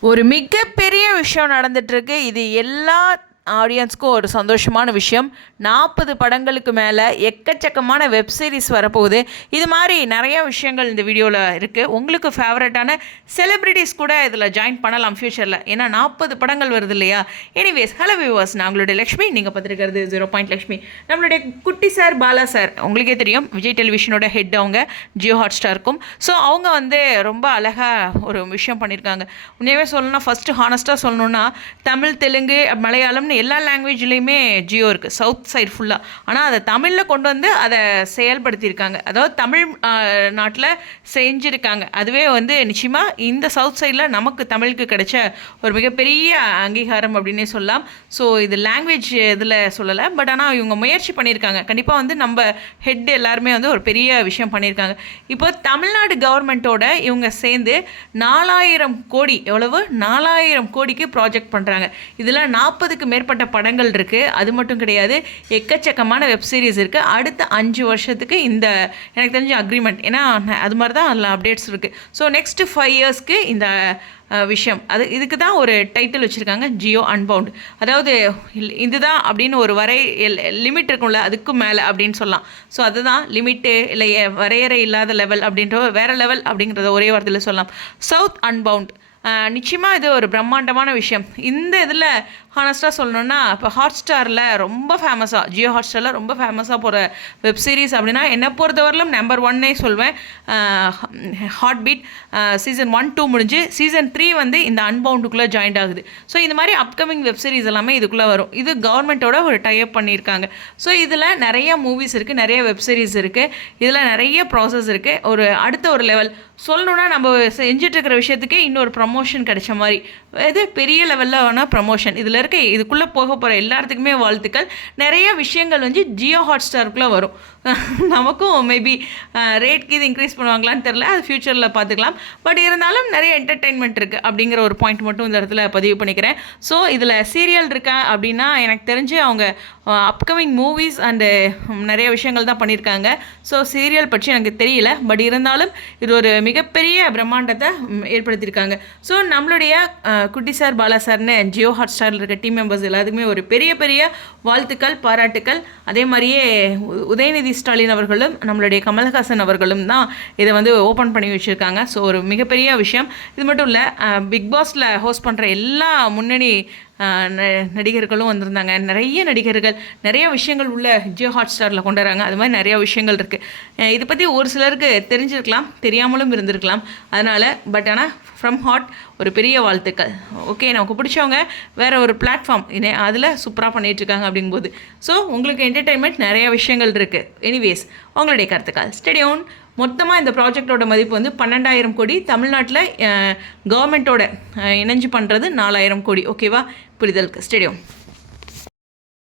ஒரு மிகப்பெரிய விஷயம் நடந்துட்டுருக்கு. இது எல்லா ஆடியன்ஸ்க்கும் ஒரு சந்தோஷமான விஷயம். நாற்பது படங்களுக்கு மேலே எக்கச்சக்கமான வெப் சீரிஸ் வரப்போகுது. இது மாதிரி நிறைய விஷயங்கள் இந்த வீடியோவில் இருக்குது உங்களுக்கு ஃபேவரட்டான செலிப்ரிட்டிஸ் கூட இதில் ஜாயின் பண்ணலாம் ஃப்யூச்சரில் ஏன்னா நாற்பது படங்கள் வருது இல்லையா? எனிவேஸ் ஹலோ வியூவர்ஸ் நான் உங்களுடைய லக்ஷ்மி. நீங்கள் பார்த்துருக்கிறது ஜீரோ பாயிண்ட் லக்ஷ்மி. நம்மளுடைய குட்டி சார் பாலா சார் உங்களுக்கே தெரியும். விஜய் டெலிவிஷனோட ஹெட் அவங்க ஜியோ ஹாட் ஸ்டாருக்கும் ஸோ அவங்க வந்து ரொம்ப அழகாக ஒரு விஷயம் பண்ணியிருக்காங்க உண்மையாகவே சொல்லணும்னா ஃபஸ்ட்டு ஹானஸ்ட்டாக சொல்லணுன்னா தமிழ் தெலுங்கு மலையாளம் மலையாளம்னு எல்லா லாங்குவேஜ்லேயுமே ஜியோ இருக்குது சவுத் சைடு ஃபுல்லாக ஆனால் அதை தமிழில் கொண்டு வந்து அதை செயல்படுத்தியிருக்காங்க. அதாவது தமிழ் நாட்டில் செஞ்சுருக்காங்க. அதுவே வந்து நிச்சயமாக இந்த சவுத் சைடில் நமக்கு தமிழுக்கு கிடைச்ச ஒரு மிகப்பெரிய அங்கீகாரம் அப்படின்னே சொல்லலாம். ஸோ இது லாங்குவேஜ் இதில் சொல்லலை. பட் ஆனால் இவங்க முயற்சி பண்ணியிருக்காங்க. கண்டிப்பாக வந்து நம்ம ஹெட் எல்லாருமே வந்து ஒரு பெரிய விஷயம் பண்ணியிருக்காங்க. இப்போ தமிழ்நாடு கவர்மெண்ட்டோட இவங்க சேர்ந்து நாலாயிரம் கோடி எவ்வளவு? நாலாயிரம் கோடிக்கு ப்ராஜெக்ட் பண்ணுறாங்க இதில் நாற்பதுக்கு மேற்பட்ட படங்கள் இருக்குது அது மட்டும் கிடையாது எக்கச்சக்கமான வெப் சீரிஸ் இருக்குது அடுத்த அஞ்சு வருஷத்துக்கு இந்த எனக்கு தெரிஞ்ச அக்ரிமெண்ட் ஏன்னா அது மாதிரி தான் அதில் அப்டேட்ஸ் இருக்குது ஸோ நெக்ஸ்ட்டு ஃபைவ் இயர்ஸ்க்கு இந்த விஷயம். அது இதுக்கு தான் ஒரு டைட்டில் வச்சுருக்காங்க ஜியோ அன்பவுண்ட் அதாவது இல்- இதுதான் அப்படின்னு ஒரு வரை லிமிட் இருக்கும்ல அதுக்கு மேலே அப்படின்னு சொல்லலாம். ஸோ அதுதான் லிமிட்டு இல்லை வரையறை இல்லாத லெவல் அப்படின்ற வேறு லெவல் அப்படிங்கிறத ஒரே வார்த்தையில் சொல்லலாம். சவுத் அன்பவுண்ட் நிச்சயமாக இது ஒரு பிரம்மாண்டமான விஷயம். இந்த இதில் ஹானஸ்ட்டாக சொல்லணுன்னா இப்போ ஹாட் ஸ்டாரில் ரொம்ப ஃபேமஸாக ஜியோ ஹாட் ஸ்டாரில் ரொம்ப ஃபேமஸாக போகிற வெப் சீரிஸ் அப்படின்னா என்னை பொறுத்தவரையிலும் நம்பர் ஒன்னே சொல்வேன். Hot beat season one two முடிஞ்சு சீசன் த்ரீ வந்து இந்த அன்பவுண்டுக்குள்ளே ஜாயின்ட் ஆகுது. ஸோ இந்த மாதிரி அப்கமிங் வெப் சீரிஸ் எல்லாமே இதுக்குள்ளே வரும். இது கவர்மெண்ட்டோட ஒரு டைப் பண்ணியிருக்காங்க. ஸோ இதில் நிறைய மூவிஸ் இருக்குது நிறைய வெப் சீரிஸ் இருக்குது இதில் நிறைய ப்ராசஸ் இருக்குது ஒரு அடுத்த ஒரு லெவல் சொல்லணுன்னா நம்ம செஞ்சிட்ருக்கிற விஷயத்துக்கே இன்னொரு ப்ரமோஷன் கிடைச்ச மாதிரி. இது பெரிய லெவலில் வேணால் ப்ரமோஷன் இதில் இருக்க. இதுக்குள்ளே போக போகிற எல்லாத்துக்குமே வாழ்த்துக்கள். நிறைய விஷயங்கள் வந்து ஜியோ ஹாட் ஸ்டாருக்குள்ளே வரும். நமக்கும் மேபி ரேட் கீது இன்க்ரீஸ் பண்ணுவாங்களான்னு தெரில அது ஃப்யூச்சரில் பார்த்துக்கலாம். பட் இருந்தாலும் நிறைய என்டர்டெயின்மெண்ட் இருக்குது அப்படிங்கிற ஒரு பாயிண்ட் மட்டும் இந்த இடத்துல பதிவு பண்ணிக்கிறேன். ஸோ இதில் சீரியல் இருக்கா அப்படின்னா எனக்கு தெரிஞ்சு அவங்க அப்கமிங் மூவிஸ் அண்டு நிறைய விஷயங்கள் தான் பண்ணியிருக்காங்க. ஸோ சீரியல் பற்றி எனக்கு தெரியல. பட் இருந்தாலும் இது ஒரு மிகப்பெரிய பிரம்மாண்டத்தை ஏற்படுத்தியிருக்காங்க. ஸோ நம்மளுடைய குட்டி சார் பாலா சார்னு ஜியோ ஹாட் ஸ்டாரில் இருக்க டீம் மெம்பர்ஸ் எல்லாத்துக்குமே ஒரு பெரிய பெரிய வாழ்த்துக்கள் பாராட்டுக்கள். அதே மாதிரியே உதயநிதி ஸ்டாலின் அவர்களும் நம்மளுடைய கமல்ஹாசன் அவர்களும் தான் இதை வந்து ஓப்பன் பண்ணி வச்சுருக்காங்க. ஸோ ஒரு மிகப்பெரிய விஷயம். இது மட்டும் இல்லை பிக் பாஸில் ஹோஸ்ட் பண்ணுற எல்லா முன்னணி நடிகர்களும் வந்திருந்தாங்க. நிறைய நடிகர்கள் நிறைய விஷயங்கள் உள்ள ஜியோ ஹாட் ஸ்டாரில் கொண்டு வராங்க. அது மாதிரி நிறையா விஷயங்கள் இருக்குது இதை பற்றி ஒரு சிலருக்கு தெரிஞ்சிருக்கலாம் தெரியாமலும் இருந்திருக்கலாம். அதனால் பட் ஆனால் ஃப்ரம் ஹாட் ஒரு பெரிய வாழ்த்துக்கள். ஓகே நமக்கு பிடிச்சவங்க வேறு ஒரு பிளாட்ஃபார்ம் இனி அதில் சூப்பராக பண்ணிகிட்ருக்காங்க அப்படிங்கும்போது. ஸோ உங்களுக்கு என்டர்டெயின்மெண்ட் நிறைய விஷயங்கள் இருக்குது எனிவேஸ் உங்களுடைய கருத்துக்கள். ஸ்டெடியோன் மொத்தமாக இந்த ப்ராஜெக்டோட மதிப்பு வந்து பன்னெண்டாயிரம் கோடி. தமிழ்நாட்டில் கவர்மெண்ட்டோட இணைஞ்சு பண்ணுறது நாலாயிரம் கோடி. ஓகேவா புரிதலுக்கு. ஸ்டேடியம்